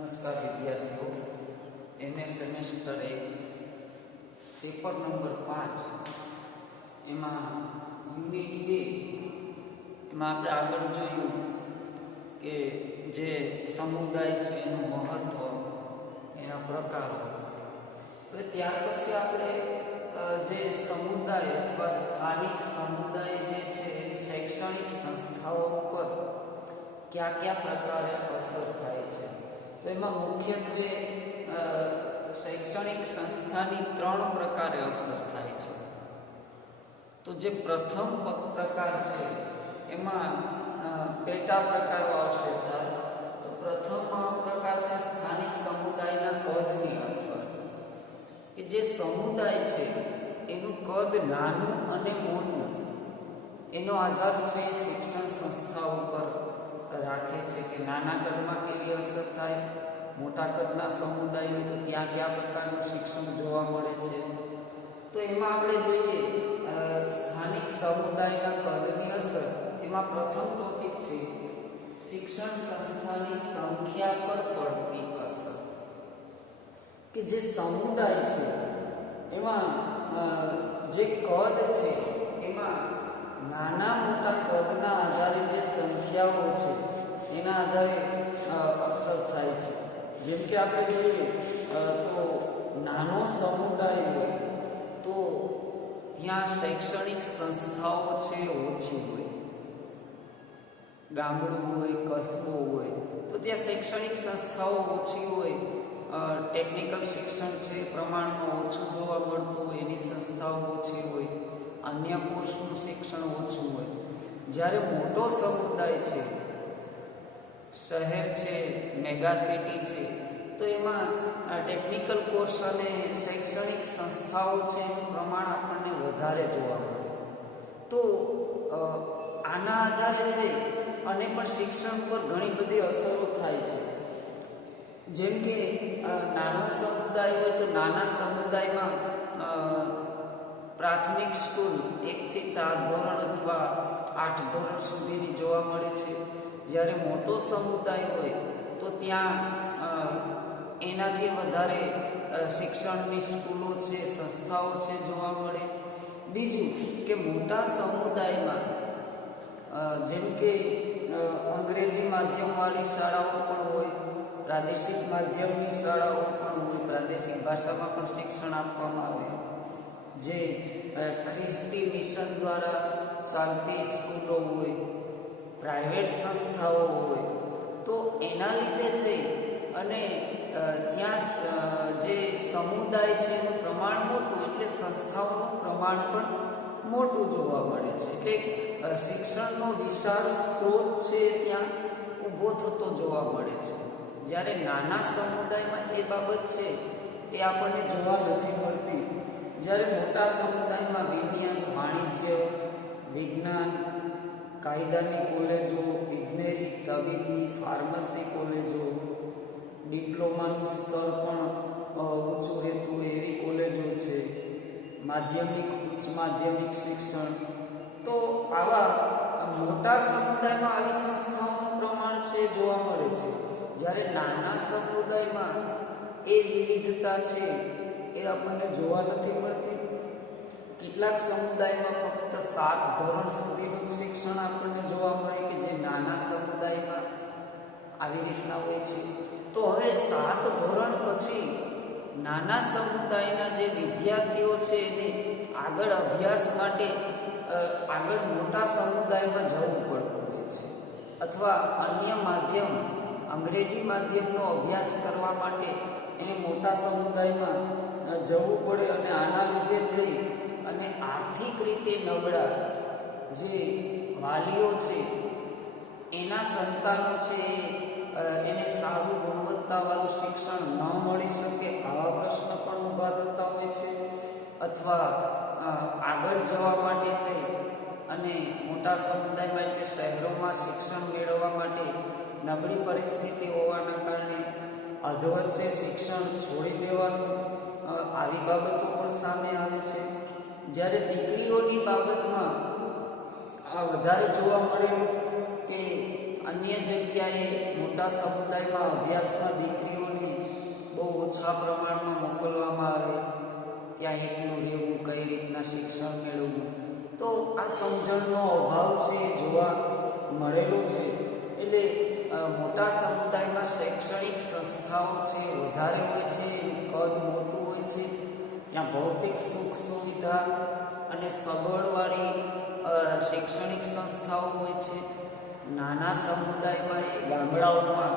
નમસ્કાર વિદ્યાર્થીઓ, semester 1 paper number 5 એમાં યુનિટ 2 એમાં આપણે આગળ જોયું કે જે સમુદાય છે એનું મહત્વ, એના પ્રકારો. હવે ત્યાર પછી આપણે જે સમુદાય અથવા સ્થાનિક સમુદાય જે છે એની શૈક્ષણિક સંસ્થાઓ ઉપર કયા કયા પ્રકારે અસર થાય છે, તો એમાં મુખ્યત્વે શૈક્ષણિક સંસ્થાની 3 પ્રકારે અસર થાય છે. તો જે પ્રથમ પ્રકાર છે એમાં પેટા પ્રકારો આવશે 4. તો પ્રથમ પ્રકાર છે સ્થાનિક સમુદાયના કદની અસર. કે જે સમુદાય છે એનું કદ નાનું અને મોટું એનો આધાર છે શિક્ષણ સંસ્થાઓ ઉપર રાખે છે કે નાના કદમાં કેવી અસર થાય, મોટા કદના સમુદાય હોય તો ત્યાં કયા પ્રકારનું શિક્ષણ જોવા મળે છે. તો એમાં આપણે જોઈએ સ્થાનિક સમુદાયના કદની અસર. એમાં પ્રથમ ટોપિક છે શિક્ષણ સંસ્થાની સંખ્યા પર પડતી અસર. કે જે સમુદાય છે એમાં જે કદ છે એમાં નાના મોટા કદના આધારે જે સંખ્યાઓ છે એના આધારે અસર થાય છે. જેમ કે આપણે જોઈએ તો નાનો સમુદાય હોય તો ત્યાં શૈક્ષણિક સંસ્થાઓ છે ઓછી હોય. ગામડું હોય, કસ્બો હોય તો ત્યાં શૈક્ષણિક સંસ્થાઓ ઓછી હોય. ટેકનિકલ શિક્ષણ છે પ્રમાણમાં ઓછું જોવા મળતું હોય, એની સંસ્થાઓ ઓછી હોય. અન્ય કોર્સનું શિક્ષણ ઓછું હોય. જ્યારે મોટો સમુદાય છે, શહેર છે, મેગા સિટી છે, તો એમાં ટેકનિકલ કોર્સ અને શૈક્ષણિક સંસ્થાઓ છે એનું પ્રમાણ આપણને વધારે જોવા મળે. તો આના આધારે થઈ અને પણ શિક્ષણ પર ઘણી બધી અસરો થાય છે. જેમ કે નાનો સમુદાય હોય તો નાના સમુદાયમાં પ્રાથમિક સ્કૂલ 1 થી 4 ધોરણ અથવા 8 ધોરણ સુધીની જોવા મળે છે. જ્યારે મોટો સમુદાય હોય તો ત્યાં એનાથી વધારે શિક્ષણની સ્કૂલો છે, સંસ્થાઓ છે જોવા મળે. બીજું કે મોટા સમુદાયમાં જેમ કે અંગ્રેજી માધ્યમવાળી શાળાઓ પણ હોય, પ્રાદેશિક માધ્યમની શાળાઓ પણ હોય, પ્રાદેશિક ભાષામાં પણ શિક્ષણ આપવામાં આવે. જે ખ્રિસ્તી મિશન દ્વારા ચાલતી સ્કૂલો હોય, પ્રાઇવેટ સંસ્થાઓ હોય, તો એના લીધે થઈ અને ત્યાં જે સમુદાય છે એનું પ્રમાણ મોટું, એટલે સંસ્થાઓનું પ્રમાણ પણ મોટું જોવા મળે છે. એટલે શિક્ષણનો વિશાળ સ્ત્રોત છે ત્યાં ઊભો થતો જોવા મળે છે. જ્યારે નાના સમુદાયમાં એ બાબત છે એ આપણને જોવા નથી મળતી. જ્યારે મોટા સમુદાયમાં વિજ્ઞાન, વાણિજ્ય, વિજ્ઞાન, કાયદાની કોલેજો, ઇજનેરી, તબીબી, ફાર્મસી કોલેજો, ડિપ્લોમાનું સ્તર પણ ઊંચું રહેતું એવી કોલેજો છે, માધ્યમિક, ઉચ્ચ માધ્યમિક શિક્ષણ. તો આવા મોટા સમુદાયમાં આવી સંસ્થાઓનું પ્રમાણ છે જોવા મળે છે. જ્યારે નાના સમુદાયમાં એ વિવિધતા છે એ આપણને જોવા નથી મળતી. કેટલાક સમુદાયમાં ફક્ત 7 ધોરણ સુધીનું શિક્ષણ આપણને જોવા મળે કે જે નાના સમુદાયમાં આવી રીતના હોય છે. તો હવે 7 ધોરણ પછી નાના સમુદાયના જે વિદ્યાર્થીઓ છે એને આગળ અભ્યાસ માટે આગળ મોટા સમુદાયમાં જવું પડતું હોય છે, અથવા અન્ય માધ્યમ અંગ્રેજી માધ્યમનો અભ્યાસ કરવા માટે એને મોટા સમુદાયમાં જવું પડે. અને આના લીધે થઈ અને આર્થિક રીતે નબળા જે વાલીઓ છે એના સંતાનો છે એને સારું ગુણવત્તાવાળું શિક્ષણ ન મળી શકે, આવા પ્રશ્ન પણ ઊભા થતા હોય છે. અથવા આગળ જવા માટે થઈ અને મોટા સમુદાયમાં એટલે શહેરોમાં શિક્ષણ મેળવવા માટે નબળી પરિસ્થિતિ હોવાના કારણે અધવચ્ચે શિક્ષણ છોડી દેવાનું, આવી બાબતો પણ સામે આવે છે. જ્યારે દીકરીઓની બાબતમાં આ વધારે જોવા મળેલું કે અન્ય જગ્યાએ મોટા સમુદાયમાં અભ્યાસમાં દીકરીઓને બહુ ઓછા પ્રમાણમાં મોકલવામાં આવે, ત્યાં એકલું રહેવું, કઈ રીતના શિક્ષણ મેળવવું, તો આ સમજણનો અભાવ છે એ જોવા મળેલો છે. એટલે મોટા સમુદાયમાં શૈક્ષણિક સંસ્થાઓ છે વધારે હોય છે, કદ મોટું હોય છે, ત્યાં ભૌતિક સુખ સુવિધા અને સગવડવાળી શૈક્ષણિક સંસ્થાઓ હોય છે. નાના સમુદાયમાં એ ગામડાઓમાં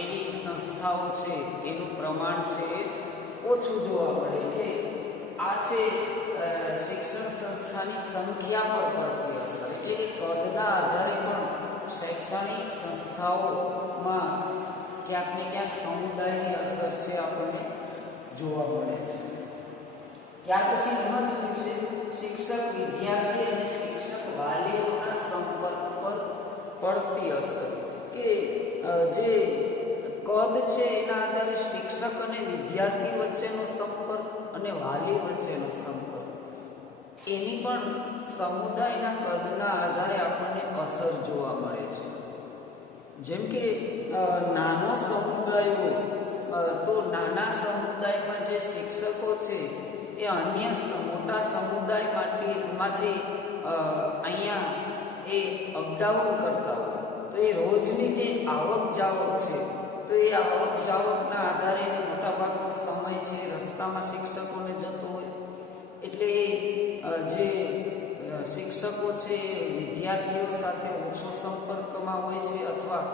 એવી સંસ્થાઓ છે એનું પ્રમાણ છે ઓછું જોવા મળે. કે આ છે શિક્ષણ સંસ્થાની સંખ્યા પર પડતી અસર. એટલે કદના આધારે પણ શૈક્ષણિક સંસ્થાઓમાં ક્યાંક ને ક્યાંક સમુદાયની અસર છે આપણને જોવા મળે છે. ત્યાર પછી મહત્વનું છે શિક્ષક વિદ્યાર્થી અને શિક્ષક વાલીઓના સંપર્ક પર પડતી અસર. કે જે કદ છે એના આધારે શિક્ષક અને વિદ્યાર્થી વચ્ચેનો સંપર્ક અને વાલી વચ્ચેનો સંપર્ક, એની પણ સમુદાયના કદના આધારે આપણને અસર જોવા મળે છે. જેમ કે નાનો સમુદાય હોય તો નાના સમુદાયમાં જે શિક્ષકો છે એ અન્ય મોટા સમુદાયમાંથી અહીંયા એ અપડાઉન કરતા હોય, તો એ રોજની જે આવક જાવક છે, તો એ આવક જાવકના આધારે મોટાભાગનો સમય છે રસ્તામાં શિક્ષકોને જતો હોય. એટલે જે શિક્ષકો છે વિદ્યાર્થીઓ સાથે ઓછો સંપર્કમાં હોય છે અથવા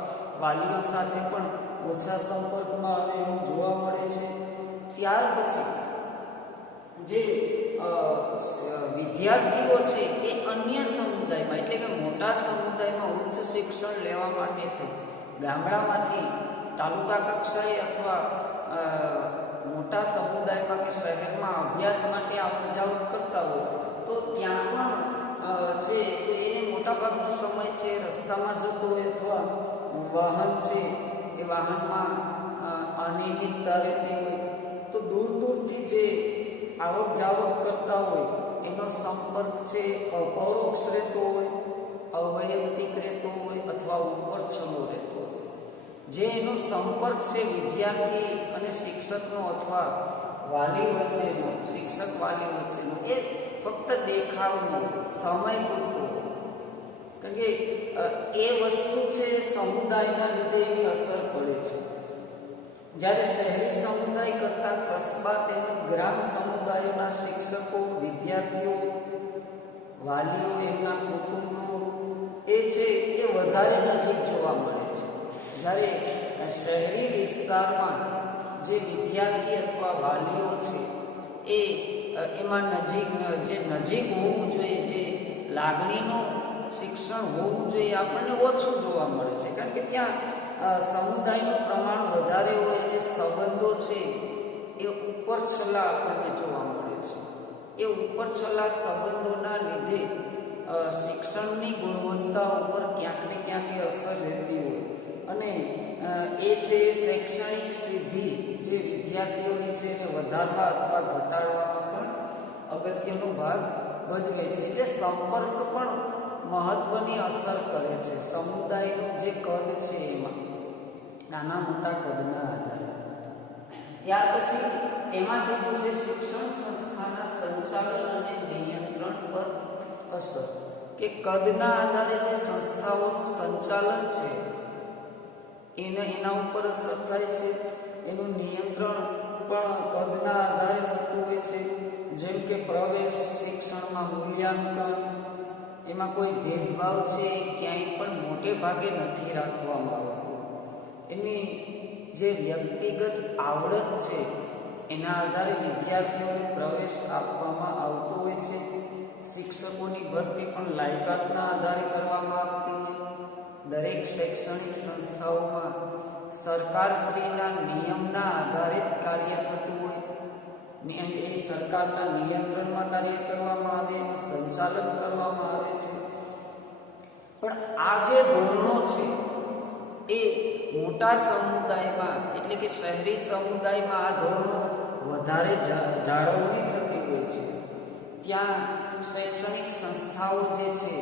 વાલીઓ સાથે પણ ઓછા સંપર્કમાં આવે એવું જોવા મળે છે. ત્યાર પછી જે વિદ્યાર્થીઓ છે એ અન્ય સમુદાયમાં, એટલે કે મોટા સમુદાયમાં ઉચ્ચ શિક્ષણ લેવા માટે થઈ ગામડામાંથી તાલુકા કક્ષાએ અથવા મોટા સમુદાયમાં કે શહેરમાં અભ્યાસ માટે આવક જાવક કરતા હોય, તો ત્યાં પણ છે તો એને મોટાભાગનો સમય છે રસ્તામાં જતો હોય અથવા વાહન છે એ વાહનમાં અનિયમિતતા રહેતી હોય, તો દૂર દૂરથી જે આવક જાવક કરતા હોય એનો સંપર્ક છે અપરોક્ષ રહેતો હોય, અવૈયક્તિક રહેતો હોય અથવા ઉપર છલો રહેતો હોય. જે એનો સંપર્ક છે વિદ્યાર્થી અને શિક્ષકનો અથવા વાલી વચ્ચેનો, શિક્ષક વાલી વચ્ચેનો, એ ફક્ત દેખાવનો સમય પૂરતો હોય. કારણ કે એ વસ્તુ છે સમુદાયના લીધે એની અસર પડે છે. જ્યારે શહેરી સમુદાય કરતાં કસ્બા તેમજ ગ્રામ સમુદાયોના શિક્ષકો, વિદ્યાર્થીઓ, વાલીઓ, એમના કુટુંબો એ છે એ વધારે નજીક જોવા મળે છે. જ્યારે શહેરી વિસ્તારમાં જે વિદ્યાર્થી અથવા વાલીઓ છે એ એમાં નજીક હોવું જોઈએ, જે લાગણીનું શિક્ષણ હોવું જોઈએ, આપણને ઓછું જોવા મળે છે. કારણ કે ત્યાં સમુદાયનું પ્રમાણ વધારે હોય એટલે સંબંધો છે એ ઉપર છલા આપણને જોવા મળે છે. એ ઉપર છલા સંબંધોના લીધે શિક્ષણની ગુણવત્તા ઉપર ક્યાંક ને ક્યાંક એ અસર રહેતી હોય અને એ છે શૈક્ષણિક સિદ્ધિ જે વિદ્યાર્થીઓની છે એને વધારવા અથવા ઘટાડવામાં પણ અગત્યનો ભાગ ભજવે છે. એટલે સંપર્ક પણ મહત્વની અસર કરે છે સમુદાયનું જે કદ છે એમાં, નાના મોટા કદના આધારે. ત્યાર પછી એમાં કીધું છે શિક્ષણ સંસ્થાના સંચાલન અને નિયંત્રણ પર અસર. કે કદના આધારે જે સંસ્થાઓનું સંચાલન છે એના ઉપર અસર થાય છે. એનું નિયંત્રણ પણ કદના આધારે થતું હોય છે. જેમ કે પ્રવેશ શિક્ષણમાં મૂલ્યાંકન, એમાં કોઈ ભેદભાવ છે ક્યાંય પણ મોટે ભાગે નથી રાખવામાં આવતો. એની જે વ્યક્તિગત આવડત છે એના આધારે વિદ્યાર્થીઓને પ્રવેશ આપવામાં આવતો હોય છે. શિક્ષકોની ભરતી પણ લાયકાતના આધારે કરવામાં આવતી હોય. દરેક શૈક્ષણિક સંસ્થાઓમાં સરકારશ્રીના નિયમના આધારે જ કાર્ય થતું હોય. એ સરકારના નિયંત્રણમાં કાર્ય કરવામાં આવે, એનું સંચાલન કરવામાં આવે છે. પણ આ જે ધોરણો છે એ મોટા સમુદાયમાં, એટલે કે શહેરી સમુદાયમાં આ ધોરણો વધારે જાળવણી થતી હોય છે. ત્યાં શૈક્ષણિક સંસ્થાઓ જે છે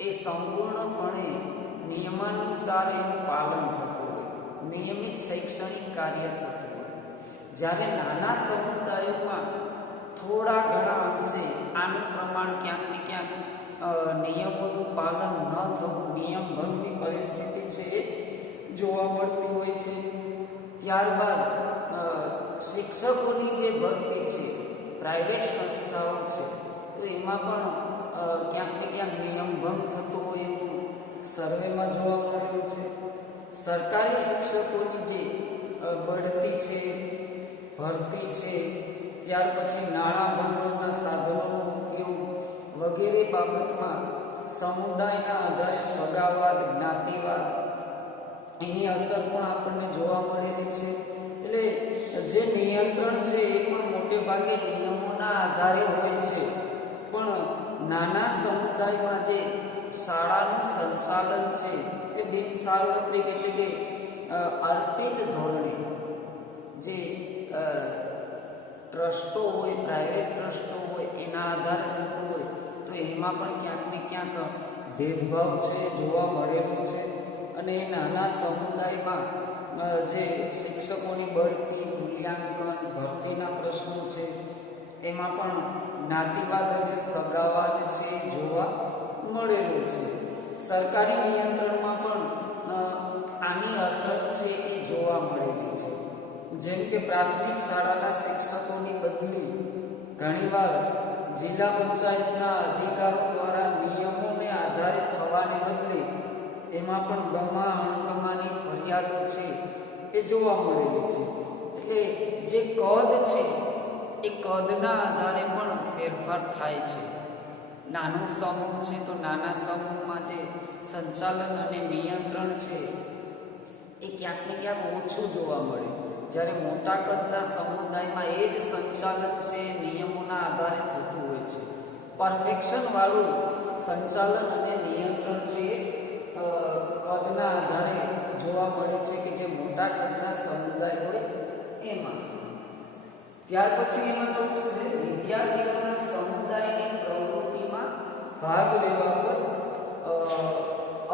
એ સંપૂર્ણપણે નિયમાનુસાર એનું પાલન થતું હોય, નિયમિત શૈક્ષણિક કાર્ય થતું હોય. જ્યારે નાના સમુદાયોમાં થોડા ઘણા અંશે આનું પ્રમાણ ક્યાંક ને ક્યાંક નિયમોનું પાલન ન થવું, નિયમ ભંગની પરિસ્થિતિ છે એ જોવા મળતી હોય છે. ત્યારબાદ શિક્ષકોની જે ભરતી છે, પ્રાઇવેટ સંસ્થાઓ છે, તો એમાં પણ ક્યાંક ને ક્યાંક નિયમ ભંગ થતો હોય એવું સર્વેમાં જોવા મળેલું છે. સરકારી શિક્ષકોની જે બઢતી છે, ભરતી છે, ત્યાર પછી નાણાં ભંડોળના સાધનોનો ઉપયોગ વગેરે બાબતમાં સમુદાયના આધારે સગાવાદ, જ્ઞાતિવાદ એની અસર પણ આપણને જોવા મળેલી છે. એટલે જે નિયંત્રણ છે એ પણ મોટે ભાગે નિયમોના આધારે હોય છે, પણ નાના સમુદાયમાં જે શાળાનું સંચાલન છે એ બિનસાર્વત્રિક એટલે કે અર્પિત ધોરણે જે ટ્રસ્ટો હોય, પ્રાઇવેટ ટ્રસ્ટો હોય એના આધારે થતું હોય, તો એમાં પણ ક્યાંક ને ક્યાંક ભેદભાવ છે જોવા મળેલો છે. અને નાના સમુદાયમાં જે શિક્ષકોની બઢતી, મૂલ્યાંકન, ભરતીના પ્રશ્નો છે એમાં પણ જ્ઞાતિવાદ અને સગાવાદ છે જોવા મળેલું છે. સરકારી નિયંત્રણમાં પણ આની અસર છે એ જોવા મળેલી છે. જેમ કે પ્રાથમિક શાળાના શિક્ષકોની બદલી ઘણીવાર જિલ્લા પંચાયતના અધિકારો દ્વારા નિયમોને આધારે થવાને બદલે એમાં પણ ગમા અણગમાની ફરિયાદો છે એ જોવા મળેલી છે. એટલે જે કદ છે એ કદના આધારે પણ ફેરફાર થાય છે. નાનો સમૂહ છે તો નાના સમૂહમાં જે સંચાલન અને નિયંત્રણ છે એ ક્યાંક ને ક્યાંક ઓછું જોવા મળે. જ્યારે મોટા કદના સમુદાયમાં એ જ સંચાલન છે નિયમોના આધારે થતું હોય છે. પરફેક્શનવાળું સંચાલન અને નિયંત્રણ છે કદના આધારે જોવા મળે છે કે જે મોટા કદના સમુદાય હોય એમાં. ત્યાર પછી એમાં જોતું છે વિદ્યાર્થીઓના સમુદાયની પ્રવૃત્તિમાં ભાગ લેવા પર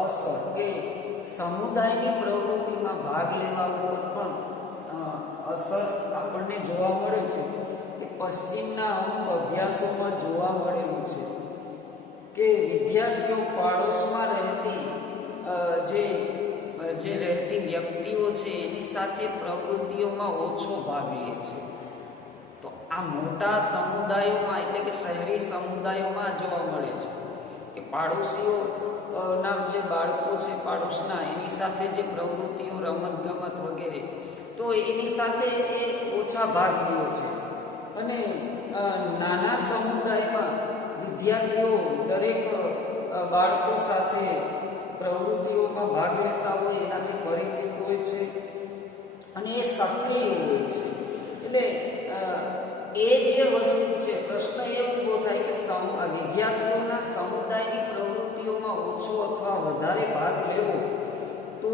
અસર, કે સમુદાયની પ્રવૃત્તિમાં ભાગ લેવા ઉપર પણ અસર આપણને જોવા મળે છે. કે પશ્ચિમના અમુક અભ્યાસોમાં જોવા મળેલું છે કે વિદ્યાર્થીઓ પાડોશમાં રહેતી જે રહેતી વ્યક્તિઓ છે એની સાથે પ્રવૃત્તિઓમાં ઓછો ભાગ લે છે. તો આ મોટા સમુદાયોમાં એટલે કે શહેરી સમુદાયોમાં જોવા મળે છે કે પાડોશીઓના જે બાળકો છે પાડોશના, એની સાથે જે પ્રવૃત્તિઓ, રમતગમત વગેરે, તો એની સાથે એ ઓછા ભાગ લે છે. અને નાના સમુદાયમાં વિદ્યાર્થીઓ દરેક બાળકો સાથે પ્રવૃત્તિઓમાં ભાગ લેતા હોય, એનાથી પરિચિત હોય છે અને એ સક્રિય હોય છે. એટલે એ જે વસ્તુ છે, પ્રશ્ન એ ઊભો થાય કે વિદ્યાર્થીઓના સમુદાયની પ્રવૃત્તિઓમાં ઓછો અથવા વધારે ભાગ લેવો તો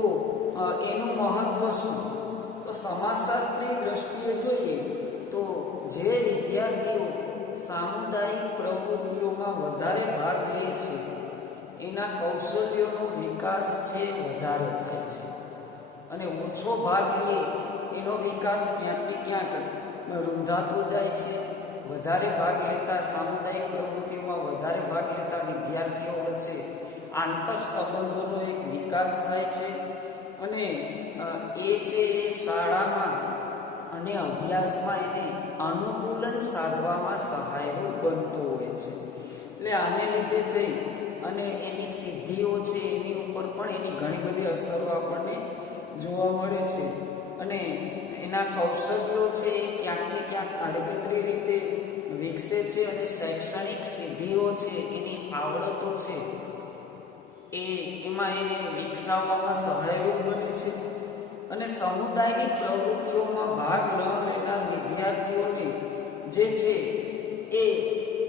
એનું મહત્વ શું? તો સમાજશાસ્ત્રી દ્રષ્ટિએ જોઈએ તો જે વિદ્યાર્થીઓ સામુદાયિક પ્રવૃત્તિઓમાં વધારે ભાગ લે છે એના કૌશલ્યોનો વિકાસ છે વધારે થાય છે, અને ઓછો ભાગ લે એનો વિકાસ ક્યાંક ને ક્યાંક રૂંધાતો જાય છે. વધારે ભાગ લેતા સામુદાયિક પ્રવૃત્તિઓમાં વધારે ભાગ લેતા વિદ્યાર્થીઓ વચ્ચે આંતર સંબંધોનો એક વિકાસ થાય છે, અને એ છે એ શાળામાં અને અભ્યાસમાં એને અનુકૂલન સાધવામાં સહાયરૂપ બનતો હોય છે. એટલે આને લીધે થઈ અને એની સિદ્ધિઓ છે એની ઉપર પણ એની ઘણી બધી અસરો આપણને જોવા મળે છે. અને એના કૌશલ્યો છે એ ક્યાંક ને ક્યાંક આડકતરી રીતે વિકસે છે, અને શૈક્ષણિક સિદ્ધિઓ છે એની આવડતો છે એમાં એને વિકસાવવામાં સહાયરૂપ બને છે. અને સમુદાયની પ્રવૃત્તિઓમાં ભાગ ન લેનાર વિદ્યાર્થીઓને જે છે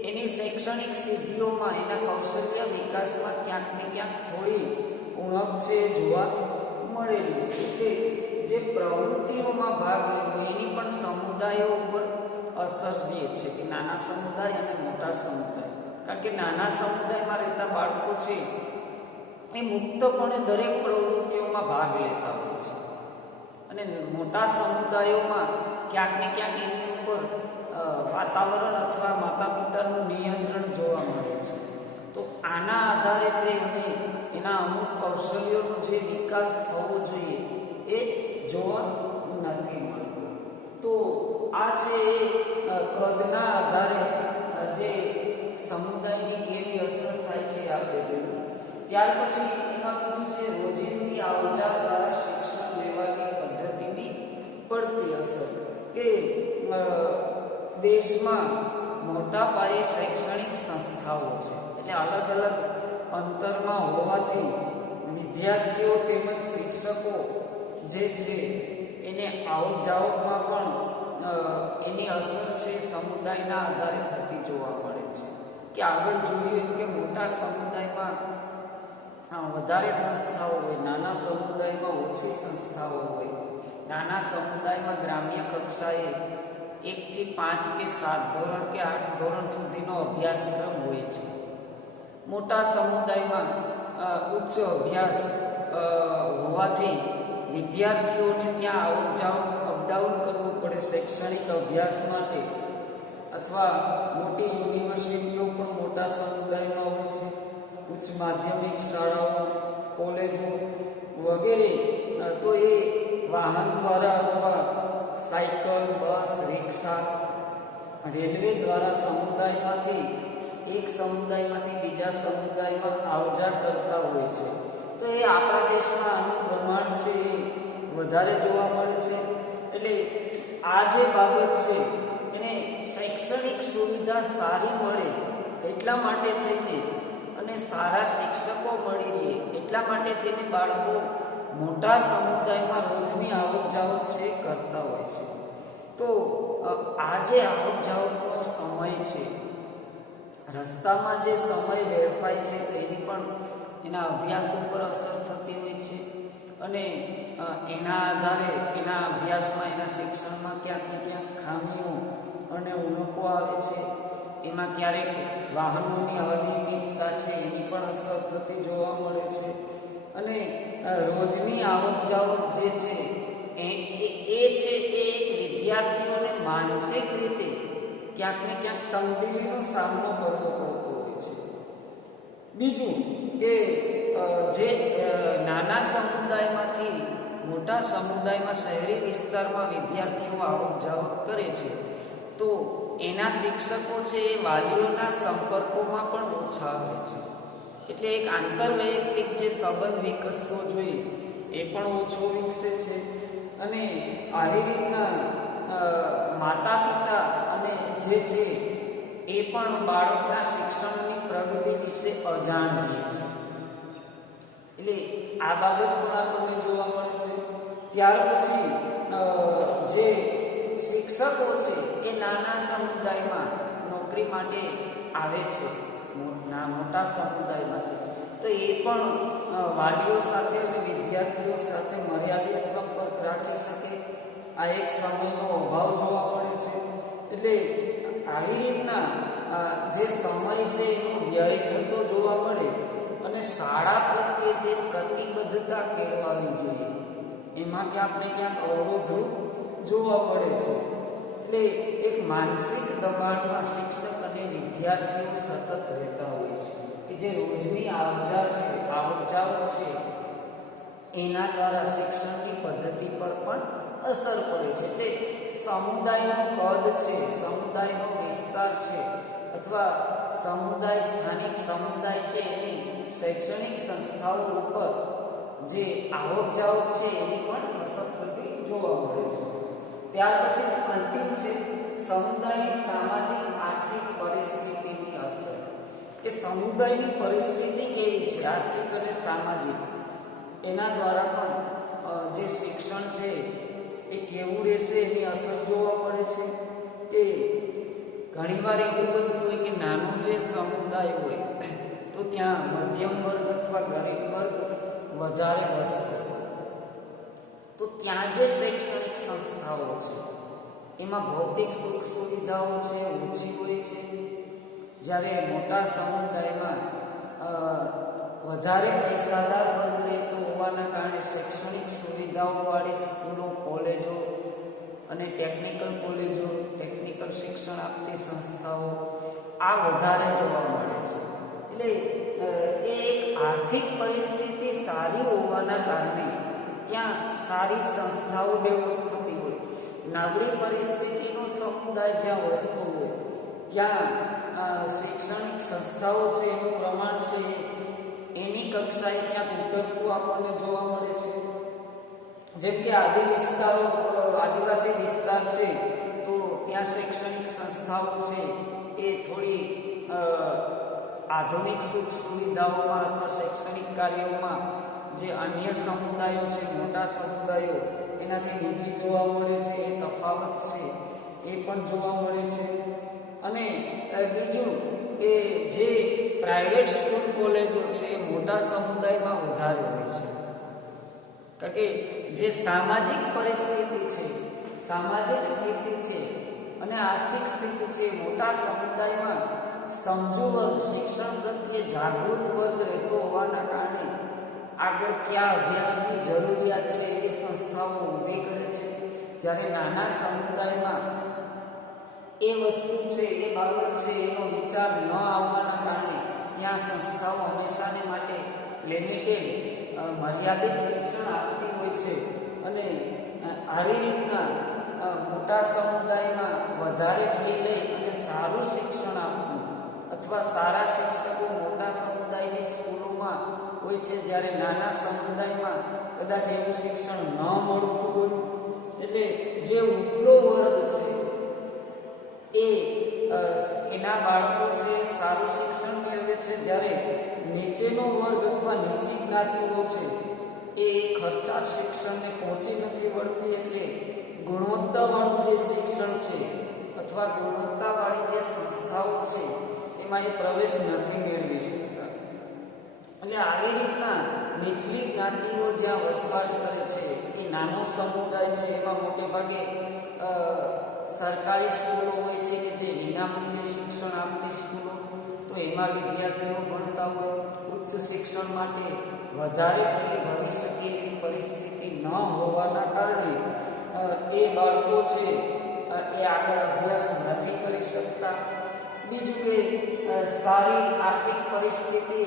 એની શૈક્ષણિક સિદ્ધિઓમાં, એના કૌશલ્ય વિકાસમાં ક્યાંક ને ક્યાંક થોડી ઉણપ છે જોવા મળેલી છે. કે જે પ્રવૃત્તિઓમાં ભાગ લેવો એની પણ સમુદાયો ઉપર અસર રહે છે, કે નાના સમુદાય અને મોટા સમુદાય. કારણ કે નાના સમુદાયમાં રહેતા બાળકો છે એ મુક્તપણે દરેક પ્રવૃત્તિઓમાં ભાગ લેતા હોય છે. અને મોટા સમુદાયોમાં ક્યાંક ને ક્યાંક એની ઉપર વાતાવરણ અથવા માતા પિતાનું નિયંત્રણ જોવા મળે છે. તો આના આધારેથી અને એના અમુક કૌશલ્યોનો જે વિકાસ થવો જોઈએ એ જોવા નથી મળતો. તો આ છે કદના આધારે જે સમુદાયની કેવી અસર થાય છે આપણે જોયું. ત્યાર પછી એમાં કીધું છે રોજિંદી આવજા દ્વારા શિક્ષણ લેવાની પદ્ધતિની પડતી અસર, કે દેશમાં મોટા પાયે શૈક્ષણિક સંસ્થાઓ છે, એટલે અલગ અલગ અંતરમાં હોવાથી વિદ્યાર્થીઓ તેમજ શિક્ષકો જે છે એને આવક જાવકમાં પણ એની અસર છે સમુદાયના આધારે થતી જોવા મળે છે. કે આગળ જોઈએ કે મોટા સમુદાયમાં વધારે સંસ્થાઓ હોય, નાના સમુદાયમાં ઓછી સંસ્થાઓ હોય. નાના સમુદાયમાં ગ્રામ્ય કક્ષાએ 1 થી 5 કે 7 ધોરણ કે 8 ધોરણ સુધીનો અભ્યાસક્રમ હોય છે. મોટા સમુદાયમાં ઉચ્ચ અભ્યાસ હોવાથી વિદ્યાર્થીઓને ત્યાં આવક જાવક અપડાઉન કરવું પડે શૈક્ષણિક અભ્યાસ માટે, અથવા મોટી યુનિવર્સિટીઓ પણ મોટા સમુદાયમાં હોય છે. ઉચ્ચ માધ્યમિક શાળાઓ, કોલેજો વગેરે તો એ વાહન દ્વારા અથવા સાયકલ, બસ, રિક્ષા, રેલવે દ્વારા સમુદાયમાંથી એક સમુદાયમાંથી બીજા સમુદાયમાં આવજા કરતા હોય છે. તો એ આપણા દેશમાં આનું પ્રમાણ છે એ વધારે જોવા મળે છે. એટલે આ જે બાબત છે એને શૈક્ષણિક સુવિધા સારી મળે એટલા માટે થઈને અને સારા શિક્ષકો મળી રહે એટલા માટે થઈને બાળકો મોટા સમુદાયમાં રોજની આવક જાવક છે કરતા હોય છે. તો આ જે આવક જાવકનો સમય છે, રસ્તામાં જે સમય વેડફાય છે તો એની પણ એના અભ્યાસ ઉપર અસર થતી હોય છે. અને એના આધારે એના અભ્યાસમાં, એના શિક્ષણમાં ક્યાંક ને ક્યાંક ખામીઓ અને ઉણપો આવે છે. એમાં ક્યારેક વાહનોની અનિયમિતતા છે એની પણ અસર થતી જોવા મળે છે. અને રોજની આવક જાવક જે છે એ એક વિદ્યાર્થીઓને માનસિક રીતે ક્યાંક ને ક્યાંક તંગદિલીનો સામનો કરવો પડતો હોય છે. બીજું કે જે નાના સમુદાયમાંથી મોટા સમુદાયમાં, શહેરી વિસ્તારમાં વિદ્યાર્થીઓ આવક જાવક કરે છે તો એના શિક્ષકો છે એ વાલીઓના સંપર્કોમાં પણ ઓછા આવે છે. એટલે એક આંતરવૈયક્તિક જે સંબંધ વિકસવો જોઈએ એ પણ ઓછો વિકસે છે. અને આવી રીતના માતા પિતા અને જે છે એ પણ બાળકના શિક્ષણની પ્રગતિ વિશે અજાણ રહે છે. એટલે આ બાબત પણ આપણને જોવા મળે છે. ત્યાર પછી જે શિક્ષકો છે એ નાના સમુદાયમાં નોકરી માટે આવે છે, મોટા સમુદાયમાંથી, તો એ પણ વાલીઓ સાથે અને વિદ્યાર્થીઓ સાથે મર્યાદિત સંપર્ક રાખી શકે. આ એક સમયનો અભાવ જોવા મળે છે. એટલે આવી રીતના જે સમય છે એનો વ્યય થતો જોવા મળે. અને શાળા પ્રત્યે જે પ્રતિબદ્ધતા કેળવાવી જોઈએ એમાં ક્યાંક ને ક્યાંક અવરોધો જોવા મળે છે. એટલે એક માનસિક દબાણમાં શિક્ષક અને વિદ્યાર્થીઓ સતત રહેતા હોય છે કે જે રોજની આવક જાવક છે એના દ્વારા શિક્ષણની પદ્ધતિ પર પણ અસર પડે છે. એટલે સમુદાયનું કદ છે, સમુદાયનો વિસ્તાર છે, અથવા સમુદાય, સ્થાનિક સમુદાય છે એની શૈક્ષણિક સંસ્થાઓ ઉપર જે આવક જાવક છે એની પણ અસર થતી જોવા મળે છે. ત્યાર પછી અંતિમ છે સમુદાયની સામાજિક આર્થિક પરિસ્થિતિની અસર. કે સમુદાયની પરિસ્થિતિ કેવી છે, આર્થિક અને સામાજિક, એના દ્વારા પણ જે શિક્ષણ છે એ કેવું રહેશે એની અસર જોવા મળે છે. કે ઘણીવાર એવું બનતું હોય કે નાનો જે સમુદાય હોય તો ત્યાં મધ્યમ વર્ગ અથવા ગરીબ વર્ગ વધારે વસતો હોય, તો ત્યાં જે શૈક્ષણિક સંસ્થાઓ છે એમાં ભૌતિક સુખ સુવિધાઓ છે ઓછી હોય છે. જ્યારે મોટા સમુદાયમાં વધારે પૈસાદાર વર્ગ રહેતો હોવાના કારણે શૈક્ષણિક સુવિધાઓવાળી સ્કૂલો, કોલેજો અને ટેકનિકલ કોલેજો, ટેકનિકલ શિક્ષણ આપતી સંસ્થાઓ આ વધારે જોવા મળે છે. એટલે એ એક આર્થિક પરિસ્થિતિ સારી હોવાના કારણે ત્યાં સારી સંસ્થાઓ ડેવલપ થતી હોય. નબળી પરિસ્થિતિનો સમુદાય જ્યાં વસતો હોય ત્યાં શૈક્ષણિક સંસ્થાઓ છે એનું પ્રમાણ છે એની કક્ષાએ ત્યાં ઉતરતું આપણને જોવા મળે છે. જેમ કે આદિવાસી વિસ્તાર છે તો ત્યાં શૈક્ષણિક સંસ્થાઓ છે એ થોડી આધુનિક સુખ સુવિધાઓમાં અથવા શૈક્ષણિક કાર્યોમાં જે અન્ય સમુદાયો છે, મોટા સમુદાયો એનાથી નીચી જોવા મળે છે. એ તફાવત છે એ પણ જોવા મળે છે. અને બીજું કે જે પ્રાઇવેટ સ્કૂલ કોલેજો છે એ મોટા સમુદાયમાં વધારે હોય છે. કારણ કે જે સામાજિક પરિસ્થિતિ છે, સામાજિક સ્થિતિ છે અને આર્થિક સ્થિતિ છે મોટા સમુદાયમાં સમજુ વર્ગ, શિક્ષણ પ્રત્યે જાગૃત વર્ગ રહેતો હોવાના કારણે આગળ ક્યાં અભ્યાસની જરૂરિયાત છે એવી સંસ્થાઓ ઊભી કરે છે. જ્યારે નાના સમુદાયમાં એ વસ્તુ છે, એ બાબત છે એનો વિચાર ન આવવાના કારણે ત્યાં સંસ્થાઓ હંમેશાને માટે લિમિટેડ, મર્યાદિત શિક્ષણ આપતી હોય છે. અને આવી રીતના મોટા સમુદાયમાં વધારે ફી લઈ અને સારું શિક્ષણ આપવું અથવા સારા શિક્ષકો મોટા સમુદાયની સ્કૂલોમાં હોય છે, જ્યારે નાના સમુદાયમાં કદાચ એવું શિક્ષણ ન મળતું હોય. એટલે જે ઉપલો વર્ગ છે એના બાળકો છે સારું શિક્ષણ મેળવે છે, જ્યારે નીચેનો વર્ગ અથવા નીચી જ્ઞાતિઓ છે એ ખર્ચાળ શિક્ષણને પહોંચી નથી વળતી. એટલે ગુણવત્તાવાળું જે શિક્ષણ છે અથવા ગુણવત્તાવાળી જે સંસ્થાઓ છે એમાં એ પ્રવેશ નથી મેળવી શકતા. એટલે આવી રીતના નીચલી જ્ઞાતિઓ જ્યાં વસવાટ કરે છે એ નાનો સમુદાય છે. એમાં મોટે ભાગે સરકારી સ્કૂલો હોય છે કે જે વિનામૂલ્યે શિક્ષણ આપતી સ્કૂલો, તો એમાં વિદ્યાર્થીઓ ભણતા હોય. ઉચ્ચ શિક્ષણ માટે વધારે ફી ભરી શકે એવી પરિસ્થિતિ ન હોવાના કારણે એ બાળકો છે એ આગળ અભ્યાસ નથી કરી શકતા. બીજું કે સારી આર્થિક પરિસ્થિતિ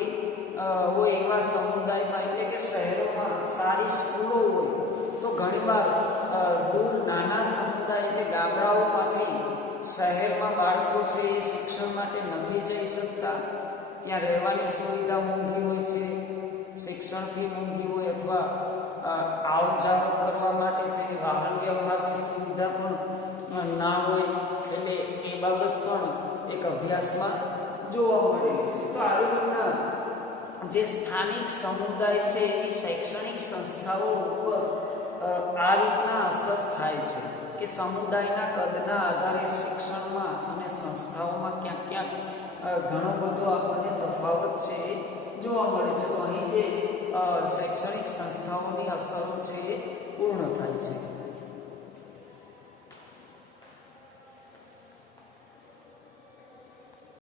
હોય એવા સમુદાયમાં, એટલે કે શહેરોમાં સારી સ્કૂલો હોય તો ઘણીવાર દૂર નાના સમુદાય એટલે ગામડાઓમાંથી શહેરમાં બાળકો છે એ શિક્ષણ માટે નથી જઈ શકતા. ત્યાં રહેવાની સુવિધા મોંઘી હોય છે, શિક્ષણ ફી મોંઘી હોય, અથવા આવ જાવ કરવા માટે તેની વાહન વ્યવહારની સુવિધા પણ ના હોય. એટલે એ બાબત પણ એક અભ્યાસમાં જોવા મળે છે. તો આવી રીતના જે સ્થાનિક સમુદાય છે એ શૈક્ષણિક સંસ્થાઓ ઉપર આ રીતના અસર થાય છે કે સમુદાયના કદના આધારે શિક્ષણમાં અને સંસ્થાઓમાં ક્યાંક ક્યાંક ઘણો બધો આપણને તફાવત છે જોવા મળે છે. તો અહીં જે શૈક્ષણિક સંસ્થાઓની અસરો છે એ પૂર્ણ થાય છે.